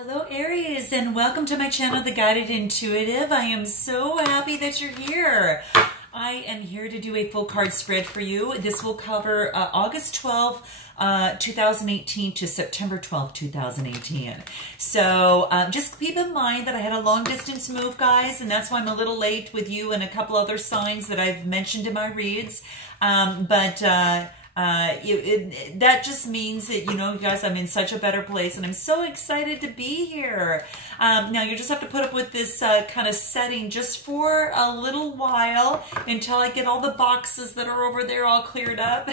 Hello Aries, and welcome to my channel, The Guided Intuitive. I am so happy that you're here. I am here to do a full card spread for you. This will cover August 12th, 2018 to September 12th, 2018. So just keep in mind that I had a long distance move, guys, and that's why I'm a little late with you and a couple other signs that I've mentioned in my reads. That just means that, you know, guys, I'm in such a better place and I'm so excited to be here. Now you just have to put up with this kind of setting just for a little while until I get all the boxes that are over there all cleared up.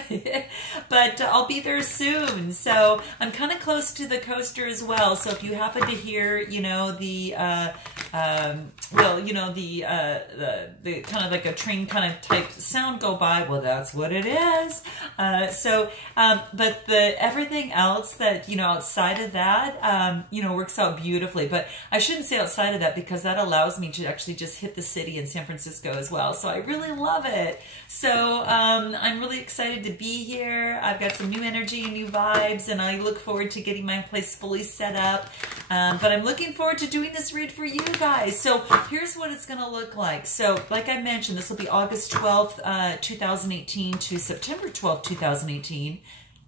But I'll be there soon. So I'm kind of close to the coaster as well. So if you happen to hear, you know, the kind of like a train kind of type sound go by, well, that's what it is. But everything else that, you know, outside of that, you know, works out beautifully. But I shouldn't say outside of that because that allows me to actually just hit the city in San Francisco as well. So I really love it. So I'm really excited to be here. I've got some new energy and new vibes, and I look forward to getting my place fully set up. But I'm looking forward to doing this read for you guys. So here's what it's going to look like. So like I mentioned, this will be August 12th, 2018 to September 12th, 2018.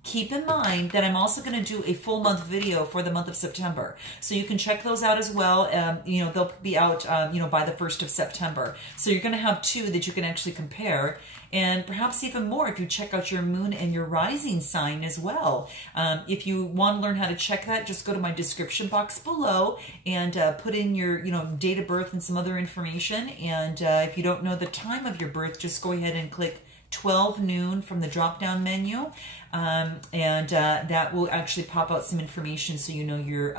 Keep in mind that I'm also going to do a full month video for the month of September. So you can check those out as well. You know, they'll be out, you know, by the 1st of September. So you're going to have two that you can actually compare. And perhaps even more if you check out your moon and your rising sign as well. If you want to learn how to check that, just go to my description box below and put in your, you know, date of birth and some other information. And if you don't know the time of your birth, just go ahead and click 12 noon from the drop-down menu, that will actually pop out some information so you know your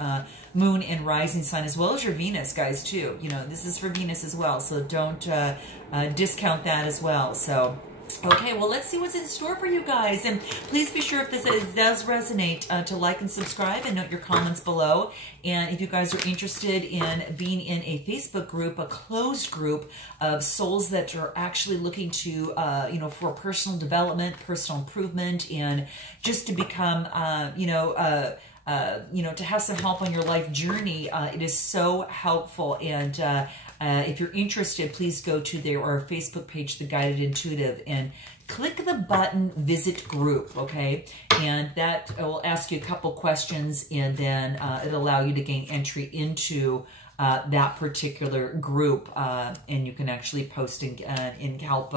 moon and rising sign as well as your Venus, guys, too. You know, this is for Venus as well, so don't discount that as well. So okay, well, let's see what's in store for you guys. And please be sure if this does resonate to like and subscribe and note your comments below. And if you guys are interested in being in a Facebook group, a closed group of souls that are actually looking to, you know, for personal development, personal improvement, and just to become, you know, to have some help on your life journey, it is so helpful. And if you're interested, please go to our Facebook page, The Guided Intuitive, and click the button Visit Group, okay? And that will ask you a couple questions, and then it'll allow you to gain entry into that particular group, and you can actually post and help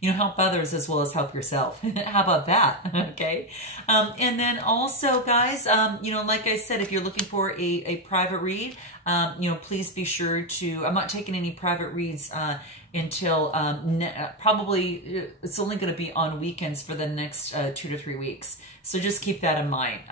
you know, help others as well as help yourself. How about that? Okay. And then also, guys, you know, like I said, if you're looking for a private read, you know, please be sure to, I'm not taking any private reads until probably it's only going to be on weekends for the next 2 to 3 weeks. So just keep that in mind.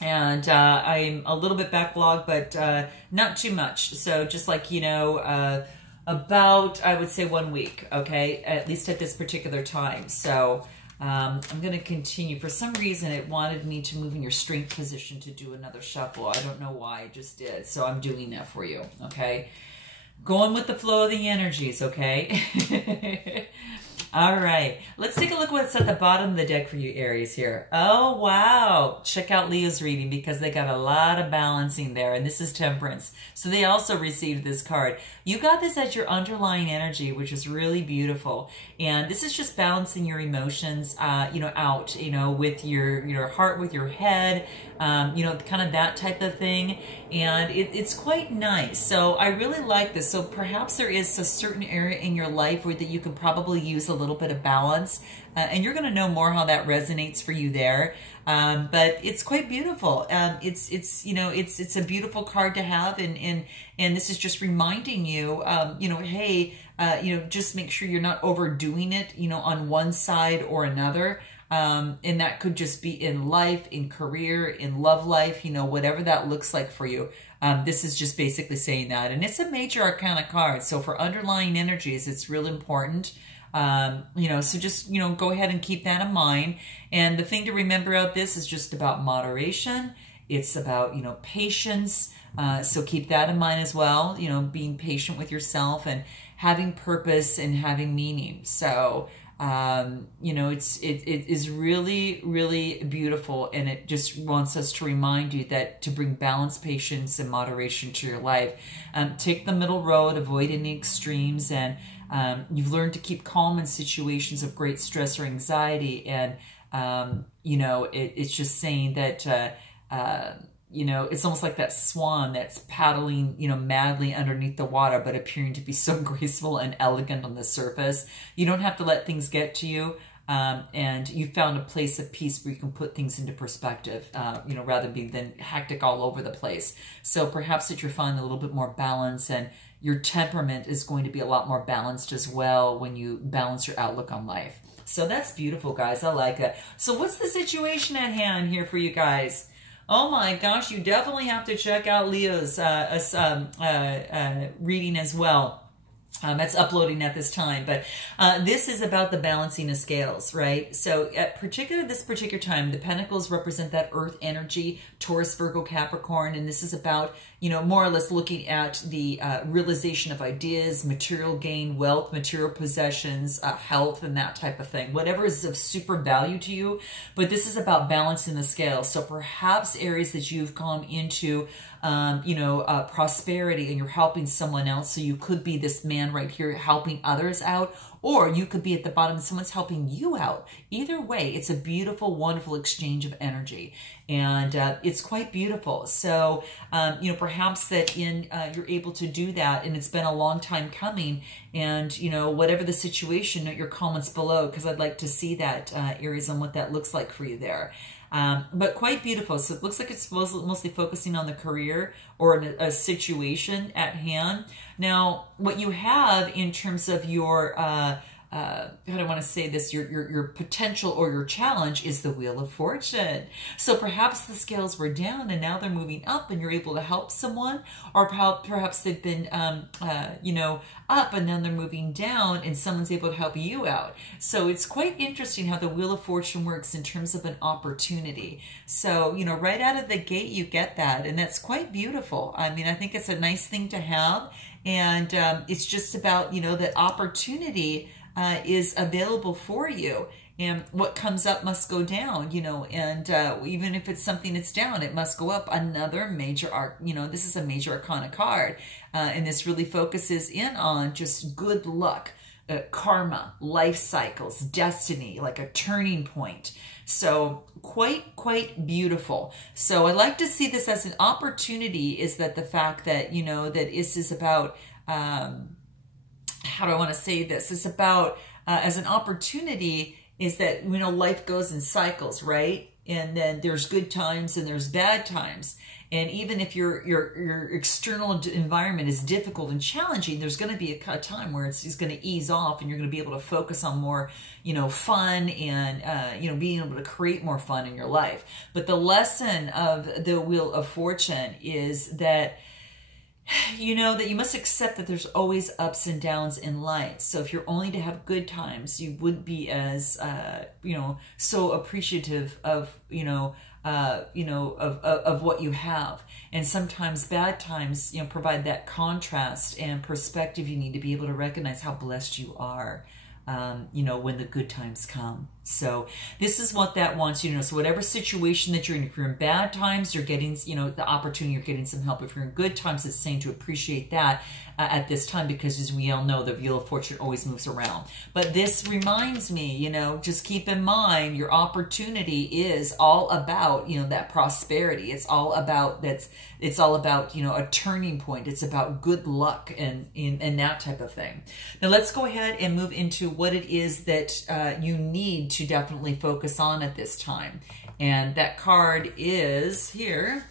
And I'm a little bit backlogged, but not too much. So just like, you know, about, I would say 1 week, okay, at least at this particular time. So I'm going to continue. For some reason, it wanted me to move in your strength position to do another shuffle. I don't know why, I just did. So I'm doing that for you, okay? Going with the flow of the energies, okay? All right, let's take a look what's at the bottom of the deck for you, Aries, here. Oh, wow. Check out Leo's reading because they got a lot of balancing there, and this is Temperance. So they also received this card. You got this as your underlying energy, which is really beautiful. And this is just balancing your emotions, you know, out, you know, with your heart, with your head, you know, kind of that type of thing. And it's quite nice. So I really like this. So perhaps there is a certain area in your life where that you could probably use a little bit of balance. And you're going to know more how that resonates for you there. But it's quite beautiful. It's you know, it's a beautiful card to have. And this is just reminding you, you know, hey, you know, just make sure you're not overdoing it, you know, on one side or another. And that could just be in life, in career, in love life, you know, whatever that looks like for you. This is just basically saying that. And it's a major arcana card. So for underlying energies, it's real important. You know, so just, you know, go ahead and keep that in mind. And the thing to remember out this is just about moderation. It's about, you know, patience. So keep that in mind as well, you know, being patient with yourself and having purpose and having meaning. So You know, it is really, really beautiful, and it just wants us to remind you that to bring balance, patience, and moderation to your life. Take the middle road, avoid any extremes, and you've learned to keep calm in situations of great stress or anxiety. And you know, it's just saying that you know, it's almost like that swan that's paddling, you know, madly underneath the water, but appearing to be so graceful and elegant on the surface. You don't have to let things get to you. And you found a place of peace where you can put things into perspective, you know, rather than hectic all over the place. So perhaps that you're finding a little bit more balance, and your temperament is going to be a lot more balanced as well when you balance your outlook on life. So that's beautiful, guys. I like it. So what's the situation at hand here for you guys? Oh my gosh, you definitely have to check out Leo's reading as well. That's uploading at this time, but this is about the balancing of scales, right? So at this particular time, the pentacles represent that earth energy, Taurus, Virgo, Capricorn, and this is about, you know, more or less looking at the realization of ideas, material gain, wealth, material possessions, health, and that type of thing. Whatever is of super value to you, but this is about balancing the scales. So perhaps areas that you've come into you know, prosperity, and you're helping someone else. So you could be this man right here helping others out, or you could be at the bottom and someone's helping you out. Either way, it's a beautiful, wonderful exchange of energy, and it's quite beautiful. So, you know, perhaps that you're able to do that, and it's been a long time coming, and, you know, whatever the situation, note your comments below, because I'd like to see that, Aries, on what that looks like for you there. But quite beautiful. So it looks like it's mostly focusing on the career or a situation at hand. Now, what you have in terms of your, how do I want to say this, your potential or your challenge is the Wheel of Fortune. So perhaps the scales were down and now they're moving up, and you're able to help someone, or perhaps they've been, you know, up and then they're moving down and someone's able to help you out. So it's quite interesting how the Wheel of Fortune works in terms of an opportunity. So, you know, right out of the gate, you get that, and that's quite beautiful. I mean, I think it's a nice thing to have, and it's just about, you know, that opportunity is available for you, and what comes up must go down, you know, and even if it's something that's down, it must go up. Another major arc, you know, this is a major arcana card, and this really focuses in on just good luck, karma, life cycles, destiny, like a turning point. So quite beautiful. So I like to see this as an opportunity, is that the fact that, you know, that this is about, how do I want to say this? It's about, as an opportunity, is that, you know, life goes in cycles, right? And then there's good times and there's bad times. And even if your external environment is difficult and challenging, there's going to be a time where it's going to ease off, and you're going to be able to focus on more, you know, fun, and, you know, being able to create more fun in your life. But the lesson of the Wheel of Fortune is that, you know, that you must accept that there's always ups and downs in life. So if you're only to have good times, you wouldn't be as, you know, so appreciative of, of what you have. And sometimes bad times, you know, provide that contrast and perspective. You need to be able to recognize how blessed you are, you know, when the good times come. So this is what that wants you to know. So whatever situation that you're in, if you're in bad times, you're getting, you know, the opportunity, you're getting some help. If you're in good times, it's saying to appreciate that at this time, because as we all know, the Wheel of Fortune always moves around. But this reminds me, you know, just keep in mind your opportunity is all about, you know, that prosperity. It's all about, it's all about, you know, a turning point. It's about good luck and that type of thing. Now let's go ahead and move into what it is that you need to definitely focus on at this time. And that card is here.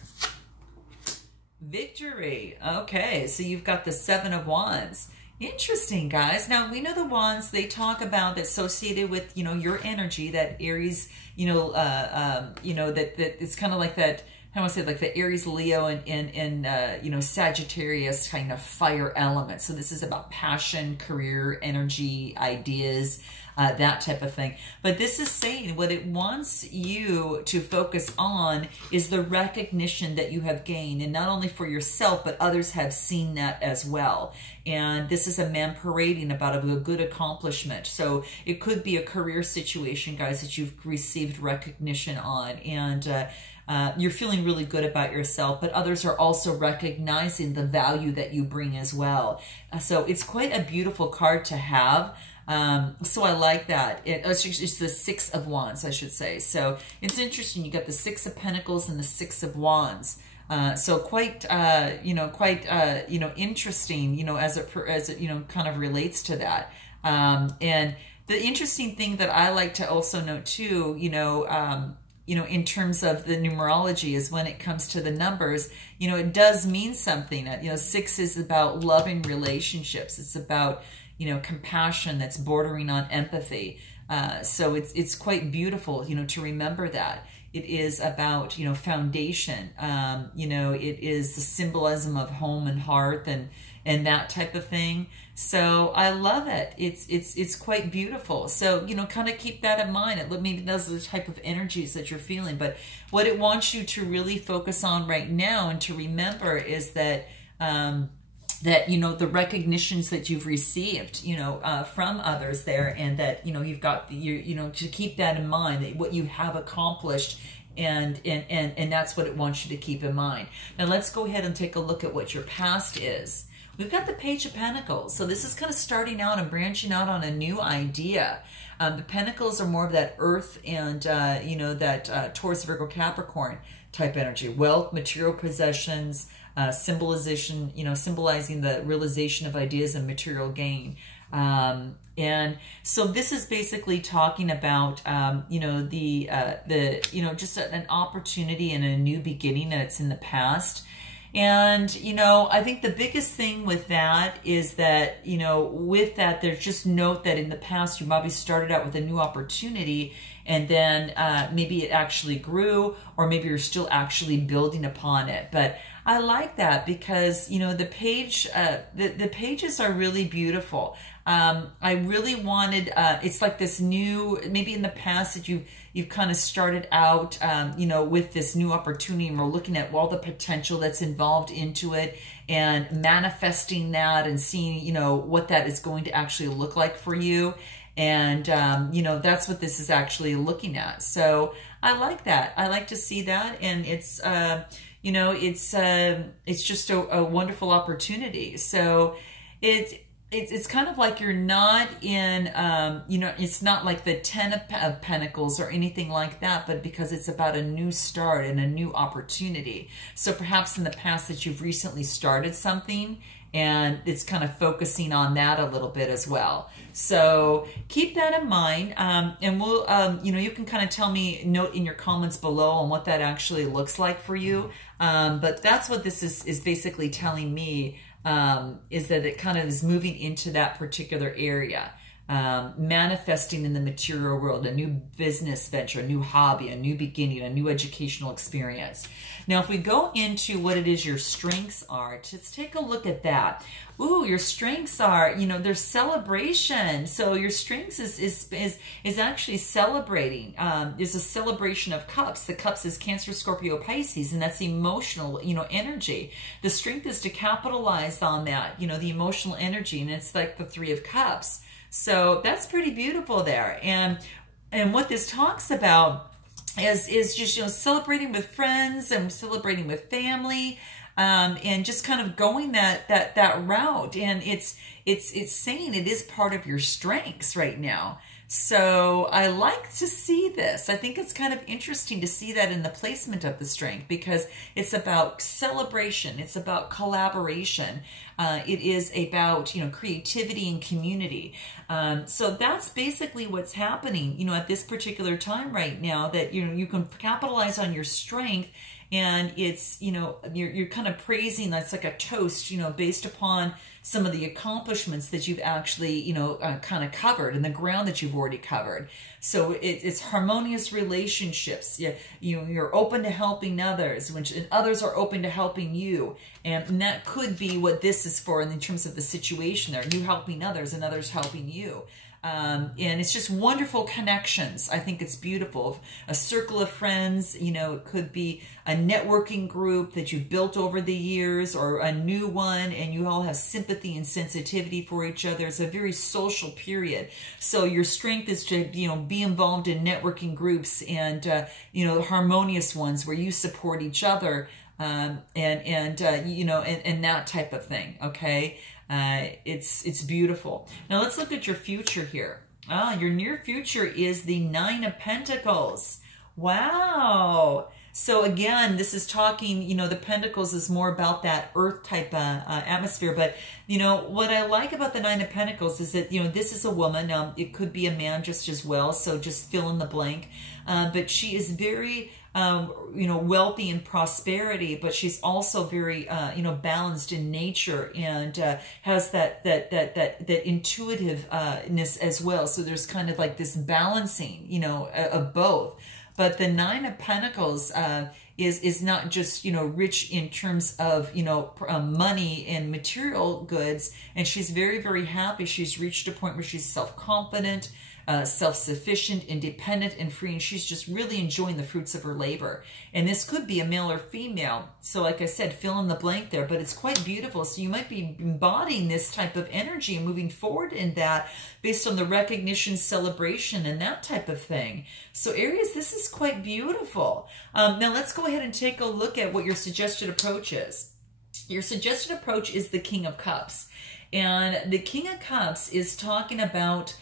Victory. Okay, so you've got the Seven of Wands. Interesting, guys. Now, we know the wands, they talk about that associated with, you know, your energy, that Aries, you know, that it's kind of like that, I want to say like the Aries, Leo, and you know, Sagittarius kind of fire element. So this is about passion, career, energy, ideas, that type of thing. But this is saying what it wants you to focus on is the recognition that you have gained, and not only for yourself, but others have seen that as well. And this is a man parading about a good accomplishment. So it could be a career situation, guys, that you've received recognition on, and you're feeling really good about yourself, but others are also recognizing the value that you bring as well. So it's quite a beautiful card to have. So I like that. It's the Six of Wands, I should say. So it's interesting. You got the Six of Pentacles and the Six of Wands. So quite, interesting, as it, kind of relates to that. And the interesting thing that I like to also note too, in terms of the numerology, is when it comes to the numbers, it does mean something. 6 is about loving relationships. It's about, compassion that's bordering on empathy. So it's quite beautiful, to remember that. It is about, foundation. It is the symbolism of home and hearth and that type of thing. So I love it. It's quite beautiful. So, kind of keep that in mind. Maybe those are the type of energies that you're feeling. But what it wants you to really focus on right now and to remember is that, the recognitions that you've received, from others there, and that, you've got, to keep that in mind, that what you have accomplished, and that's what it wants you to keep in mind. Now let's go ahead and take a look at what your past is. We've got the Page of Pentacles. So this is kind of starting out and branching out on a new idea. The Pentacles are more of that earth and, that Taurus, Virgo, Capricorn type energy. Wealth, material possessions, symbolizing the realization of ideas and material gain. And so this is basically talking about, just an opportunity and a new beginning that's in the past. And, I think the biggest thing with that is that, with that, there's just note that in the past, you probably started out with a new opportunity, and then maybe it actually grew, or maybe you're still actually building upon it. But I like that because, the page, the pages are really beautiful. I really wanted, it's like this new, maybe in the past that you've kind of started out, with this new opportunity, and we're looking at all the potential that's involved into it and manifesting that and seeing, what that is going to actually look like for you. And, that's what this is actually looking at. So I like that. I like to see that. And it's, it's just a wonderful opportunity. So it's kind of like you're not in, it's not like the 10 of Pentacles or anything like that, but because it's about a new start and a new opportunity. So perhaps in the past that you've recently started something, and it's kind of focusing on that a little bit as well. So keep that in mind. And we'll, you can kind of tell me, note in your comments below on what that actually looks like for you. But that's what this is basically telling me, is that it kind of is moving into that particular area. Manifesting in the material world, a new business venture, a new hobby, a new beginning, a new educational experience. Now, if we go into what it is your strengths are, let's take a look at that. Ooh, your strengths are, there's celebration. So your strengths is actually celebrating. Is a celebration of cups. The cups is Cancer, Scorpio, Pisces, and that's emotional, energy. The strength is to capitalize on that, the emotional energy, and it's like the Three of Cups. So that's pretty beautiful there. And what this talks about is just, celebrating with friends and celebrating with family, and just kind of going that route. And it's saying it is part of your strengths right now. So I like to see this. I think it's kind of interesting to see that in the placement of the strength, because it's about celebration. It's about collaboration. It is about, creativity and community. So that's basically what's happening, at this particular time right now, that, you can capitalize on your strength. And it's, you're kind of praising, that's like a toast, based upon some of the accomplishments that you've actually, kind of covered, and the ground that you've already covered. So it's harmonious relationships. You're open to helping others, and others are open to helping you. And that could be what this is for in terms of the situation there. You helping others and others helping you. And it's just wonderful connections. I think it's beautiful. A circle of friends, you know, it could be a networking group that you've built over the years, or a new one, and you all have sympathy and sensitivity for each other. It's a very social period. So your strength is to, you know, be involved in networking groups and, you know, harmonious ones where you support each other, you know, and that type of thing. Okay. It's beautiful. Now let's look at your future here. Your near future is the Nine of Pentacles. Wow. So again, this is talking, you know, the Pentacles is more about that earth type atmosphere. But, you know, what I like about the Nine of Pentacles is that, you know, this is a woman. It could be a man just as well. So just fill in the blank. But she is very, you know, wealthy in prosperity, but she's also very, you know, balanced in nature, and has that intuitiveness as well. So there's kind of like this balancing, you know, of both. But the Nine of Pentacles is not just, you know, rich in terms of, you know, money and material goods. And she's very, very happy. She's reached a point where she's self-confident, self-sufficient, independent, and free. And she's just really enjoying the fruits of her labor. And this could be a male or female. So like I said, fill in the blank there, but it's quite beautiful. So you might be embodying this type of energy and moving forward in that based on the recognition, celebration, and that type of thing. So Aries, this is quite beautiful. Now let's go ahead and take a look at what your suggested approach is. Your suggested approach is the King of Cups. And the King of Cups is talking about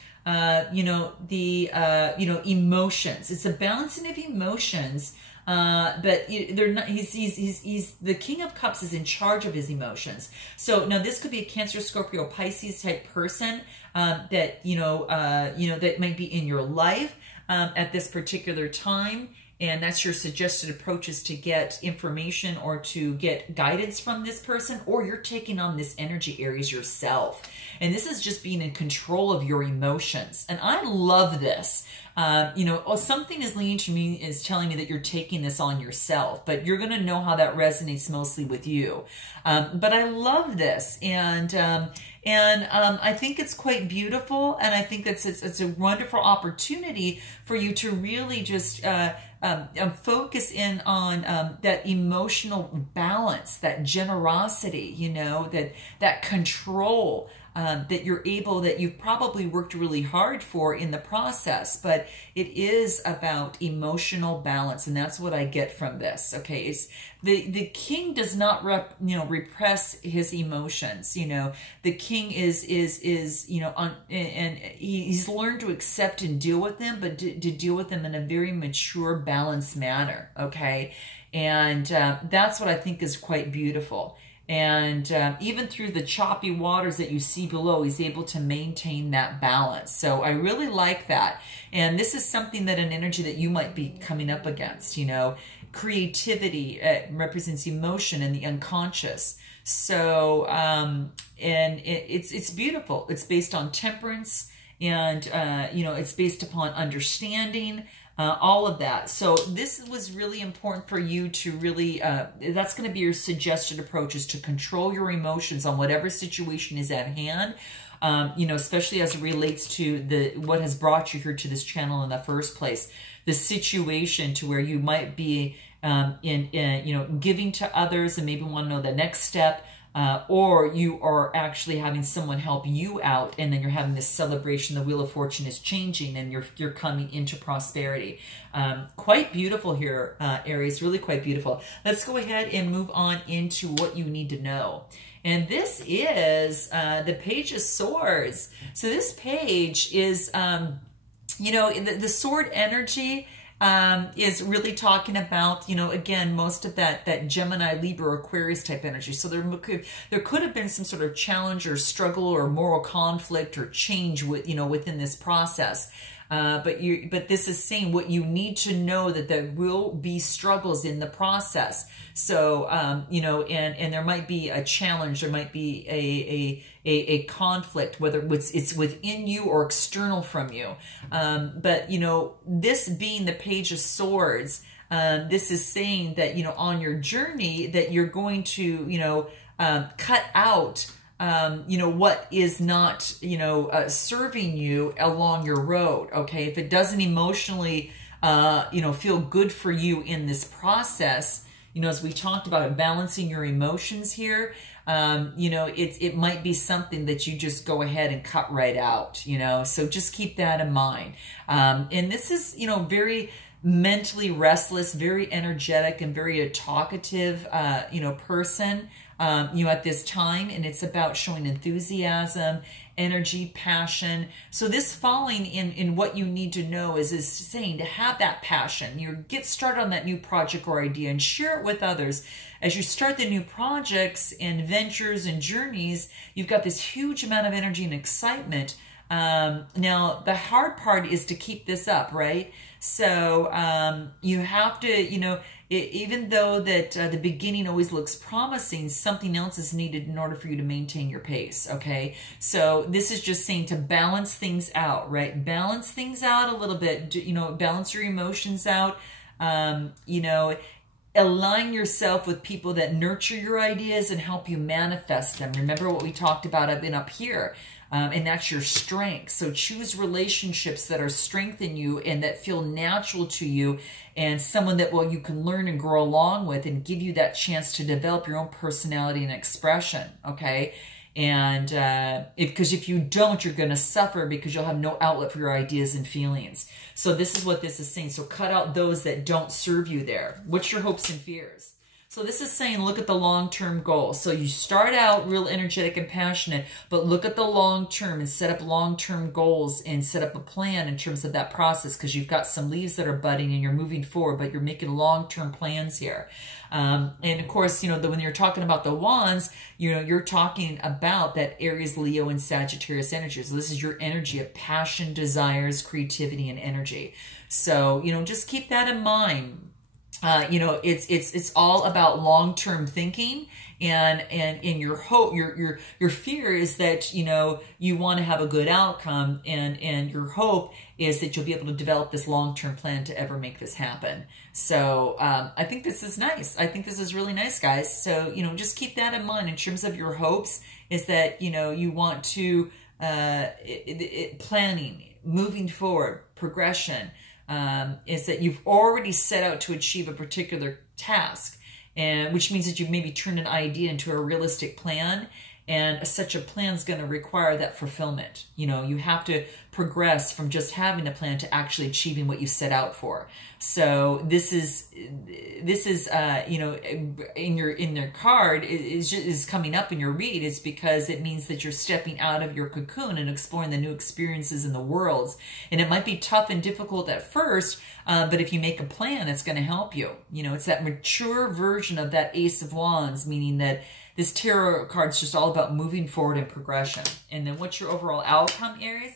you know, the, you know, emotions. It's a balancing of emotions, but they're not, he's, the King of Cups is in charge of his emotions. So now this could be a Cancer, Scorpio, Pisces type person, that, you know, that might be in your life, at this particular time. And that's your suggested approach, is to get information or to get guidance from this person, or you're taking on this energy, Aries, yourself. And this is just being in control of your emotions. And I love this. You know, something is leading to me, is telling me that you're taking this on yourself, but you're going to know how that resonates mostly with you. But I love this. And I think it's quite beautiful. And I think it's a wonderful opportunity for you to really just, focus in on that emotional balance, that generosity, you know, that control, that you're able, that you've probably worked really hard for in the process, but it is about emotional balance. And that's what I get from this. Okay. It's the king does not repress his emotions. You know, the king is, you know, and he's learned to accept and deal with them, but to deal with them in a very mature, balanced manner. Okay. And, that's what I think is quite beautiful. And even through the choppy waters that you see below, he's able to maintain that balance. So I really like that. And this is something that, an energy that you might be coming up against, you know, creativity represents emotion and the unconscious. So, and it's beautiful. It's based on temperance, and, you know, it's based upon understanding, all of that. So this was really important for you to really, that's going to be your suggested approach, is to control your emotions on whatever situation is at hand. You know, especially as it relates to what has brought you here to this channel in the first place, the situation to where you might be, you know, giving to others and maybe want to know the next step. Or you are actually having someone help you out, and then you're having this celebration. The Wheel of Fortune is changing, and you're coming into prosperity. Quite beautiful here, Aries. Really quite beautiful. Let's go ahead and move on into what you need to know. And this is the Page of Swords. So this page is, you know, the sword energy. Is really talking about, you know, again, most of that Gemini, Libra, Aquarius type energy. So there could have been some sort of challenge or struggle or moral conflict or change with, you know, within this process. But this is saying what you need to know, that there will be struggles in the process. So, you know, and there might be a challenge, there might be a conflict, whether it's within you or external from you. But, you know, this being the Page of Swords, this is saying that, you know, on your journey that you're going to, you know, cut out you know, what is not, you know, serving you along your road. Okay. If it doesn't emotionally, you know, feel good for you in this process, you know, as we talked about, balancing your emotions here, you know, it might be something that you just go ahead and cut right out, you know, so just keep that in mind. And this is, you know, very mentally restless, very energetic, and very talkative, you know, person, you know, at this time. And it's about showing enthusiasm, energy, passion. So this falling in what you need to know is saying to have that passion. You get started on that new project or idea and share it with others. As you start the new projects and ventures and journeys, you've got this huge amount of energy and excitement. Now, the hard part is to keep this up, right? So you have to, you know, even though that the beginning always looks promising, something else is needed in order for you to maintain your pace, okay? So this is just saying to balance things out, right? Balance things out a little bit, you know, balance your emotions out, you know, align yourself with people that nurture your ideas and help you manifest them. Remember what we talked about up here. And that's your strength. So choose relationships that are strengthen you and that feel natural to you, and someone that, well, you can learn and grow along with and give you that chance to develop your own personality and expression, okay? And because if you don't, you're going to suffer because you'll have no outlet for your ideas and feelings. So this is what this is saying. So cut out those that don't serve you there. What's your hopes and fears? So this is saying, look at the long-term goal. So you start out real energetic and passionate, but look at the long-term and set up long-term goals and set up a plan in terms of that process, because you've got some leaves that are budding and you're moving forward, but you're making long-term plans here. And of course, you know, when you're talking about the wands, you know, you're talking about that Aries, Leo, and Sagittarius energy. So this is your energy of passion, desires, creativity, and energy. So, you know, just keep that in mind. You know, it's all about long-term thinking, and in your hope, your fear is that, you know, you want to have a good outcome, and your hope is that you'll be able to develop this long-term plan to ever make this happen. So I think this is nice. I think this is really nice, guys. So, you know, just keep that in mind in terms of your hopes, is that, you know, you want to planning, moving forward, progression. Is that you've already set out to achieve a particular task, and which means that you've maybe turned an idea into a realistic plan, and such a plan is going to require that fulfillment. You know, you have to progress from just having a plan to actually achieving what you set out for. So this is you know, in your card is coming up in your read, is because it means that you're stepping out of your cocoon and exploring the new experiences in the worlds. And it might be tough and difficult at first, but if you make a plan, it's going to help you. You know, it's that mature version of that Ace of Wands, meaning that this tarot card is just all about moving forward and progression. And then what's your overall outcome, Aries?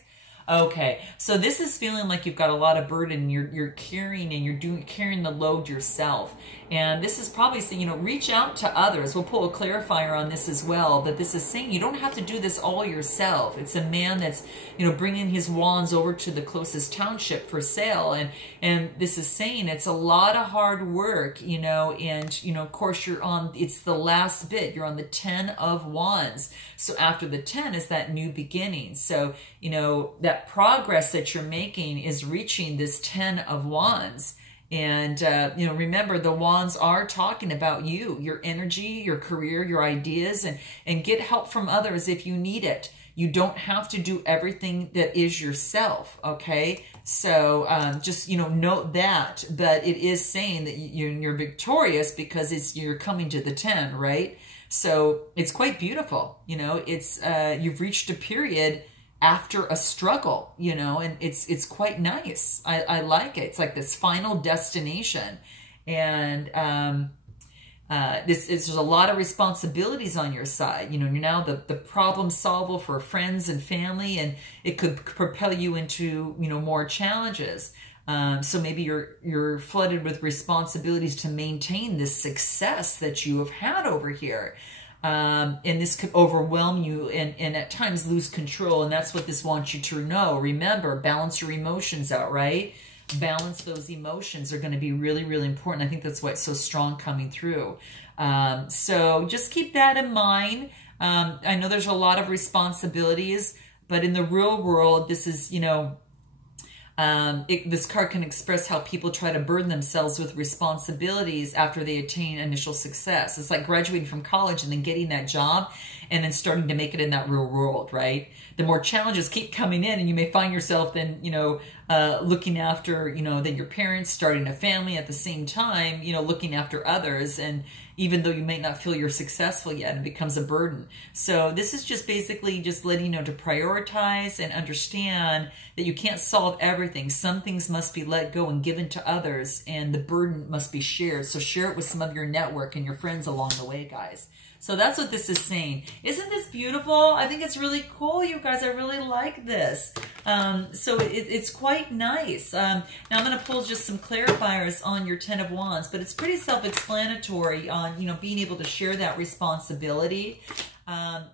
Okay, so this is feeling like you've got a lot of burden. You're carrying, and you're carrying the load yourself. And this is probably saying, you know, reach out to others. We'll pull a clarifier on this as well. But this is saying you don't have to do this all yourself. It's a man that's, you know, bringing his wands over to the closest township for sale. And this is saying it's a lot of hard work, you know, and, you know, of course you're on, it's the last bit. You're on the 10 of Wands. So after the 10 is that new beginning. So, you know, that progress that you're making is reaching this 10 of Wands. And, you know, remember, the wands are talking about you, your energy, your career, your ideas, and get help from others if you need it. You don't have to do everything that is yourself, okay? So just, you know, note that. But it is saying that you're victorious because you're coming to the 10, right? So it's quite beautiful. You know, it's you've reached a period after a struggle, you know, and it's quite nice. I like it. It's like this final destination. And there's a lot of responsibilities on your side. You know, you're now the problem solver for friends and family, and it could propel you into, you know, more challenges. So maybe you're flooded with responsibilities to maintain this success that you have had over here. And this could overwhelm you and at times lose control. And that's what this wants you to know. Remember, balance your emotions out, right? Balance those emotions are going to be really, really important. I think that's why it's so strong coming through. So just keep that in mind. I know there's a lot of responsibilities, but in the real world, this is, you know, this card can express how people try to burden themselves with responsibilities after they attain initial success. It's like graduating from college and then getting that job and then starting to make it in that real world, right? The more challenges keep coming in, and you may find yourself then, you know, looking after, you know, then your parents, starting a family at the same time, you know, looking after others. And even though you may not feel you're successful yet, it becomes a burden. So this is just basically just letting you know to prioritize and understand that you can't solve everything. Some things must be let go and given to others, and the burden must be shared. So share it with some of your network and your friends along the way, guys. So that's what this is saying. Isn't this beautiful? I think it's really cool, you guys. I really like this. So it's quite nice. Now I'm going to pull just some clarifiers on your Ten of Wands, but it's pretty self-explanatory on, you know, being able to share that responsibility.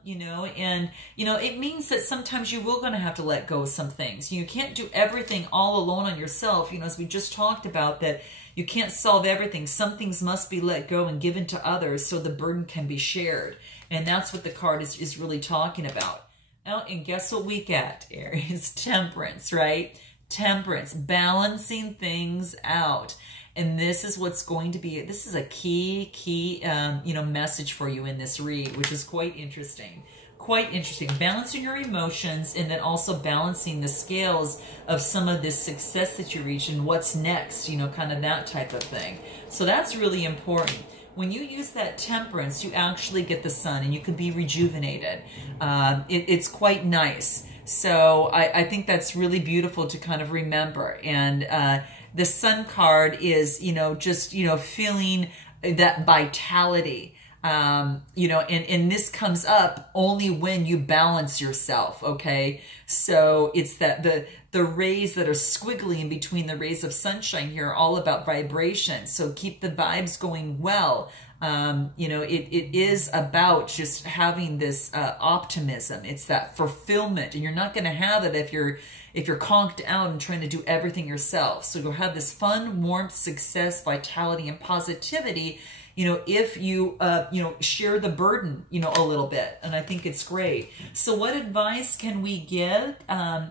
You know, and, you know, it means that sometimes you will going to have to let go of some things. You can't do everything all alone on yourself. You know, as we just talked about, that you can't solve everything. Some things must be let go and given to others so the burden can be shared. And that's what the card is really talking about. Now, and guess what we get, Aries? Temperance, right? Temperance, balancing things out. And this is what's going to be, this is a key, you know, message for you in this read, which is quite interesting. Quite interesting. Balancing your emotions, and then also balancing the scales of some of this success that you reach and what's next, you know, kind of that type of thing. So that's really important. When you use that temperance, you actually get the sun and you can be rejuvenated. It's quite nice. So I think that's really beautiful to kind of remember. And the sun card is, you know, just, you know, feeling that vitality. You know, and this comes up only when you balance yourself, okay? So it's that the rays that are squiggly in between the rays of sunshine here are all about vibration. So keep the vibes going well. You know, it is about just having this optimism. It's that fulfillment, and you're not going to have it if you're conked out and trying to do everything yourself. So you'll have this fun, warmth, success, vitality, and positivity, you know, if you, you know, share the burden, you know, a little bit. And I think it's great. So what advice can we give,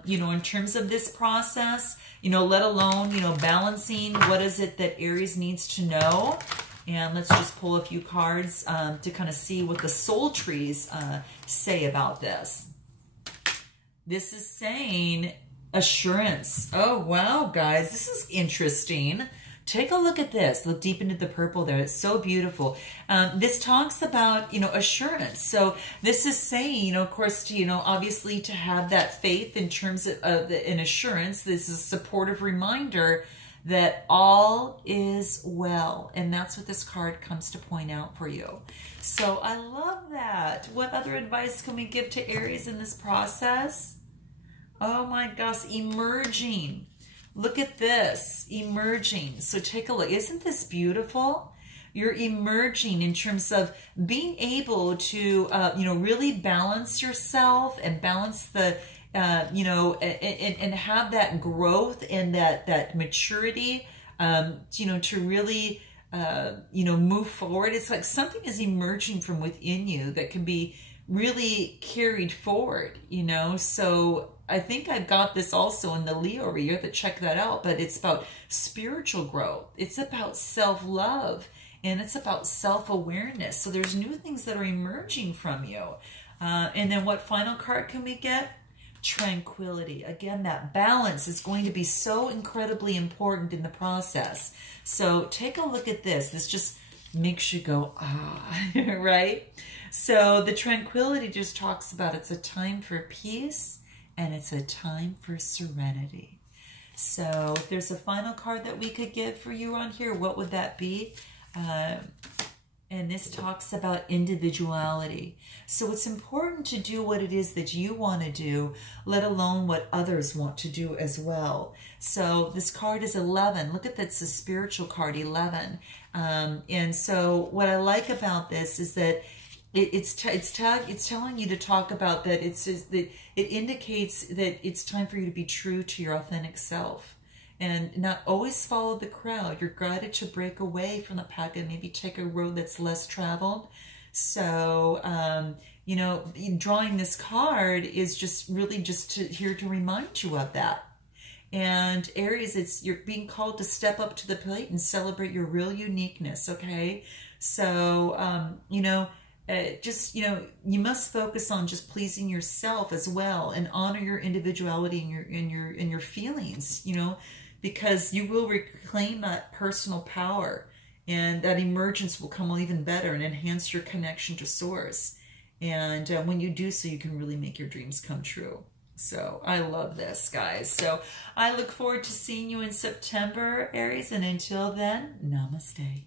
you know, in terms of this process, you know, let alone, you know, balancing, what is it that Aries needs to know? And let's just pull a few cards to kind of see what the soul trees say about this. This is saying assurance. Oh, wow, guys, this is interesting. Take a look at this. Look deep into the purple there. It's so beautiful. This talks about, you know, assurance. So this is saying, you know, of course, to, you know, obviously to have that faith in terms of an assurance. This is a supportive reminder that all is well. And that's what this card comes to point out for you. So I love that. What other advice can we give to Aries in this process? Oh my gosh, emerging. Look at this, emerging. So take a look. Isn't this beautiful? You're emerging in terms of being able to, you know, really balance yourself and balance the, you know, and have that growth and that maturity, you know, to really, you know, move forward. It's like something is emerging from within you that can be really carried forward, you know. So I think I've got this also in the Leo read. You have to check that out. But it's about spiritual growth. It's about self-love. And it's about self-awareness. So there's new things that are emerging from you. And then what final card can we get? Tranquility. Again, that balance is going to be so incredibly important in the process. So take a look at this. This just makes you go, ah, right? So the tranquility just talks about it's a time for peace. And it's a time for serenity. So if there's a final card that we could give for you on here, what would that be? And this talks about individuality. So it's important to do what it is that you want to do, let alone what others want to do as well. So this card is 11. Look at that, it's a spiritual card, 11. And so what I like about this is that it's telling you to talk about that. It says that it indicates that it's time for you to be true to your authentic self and not always follow the crowd. You're guided to break away from the pack and maybe take a road that's less traveled. So, you know, drawing this card is just really just here to remind you of that. And Aries, you're being called to step up to the plate and celebrate your real uniqueness, okay? So, you know, just, you know, you must focus on just pleasing yourself as well, and honor your individuality and your feelings, you know, because you will reclaim that personal power, and that emergence will come even better and enhance your connection to Source. And when you do so, you can really make your dreams come true. So I love this, guys. So I look forward to seeing you in September, Aries. And until then, namaste.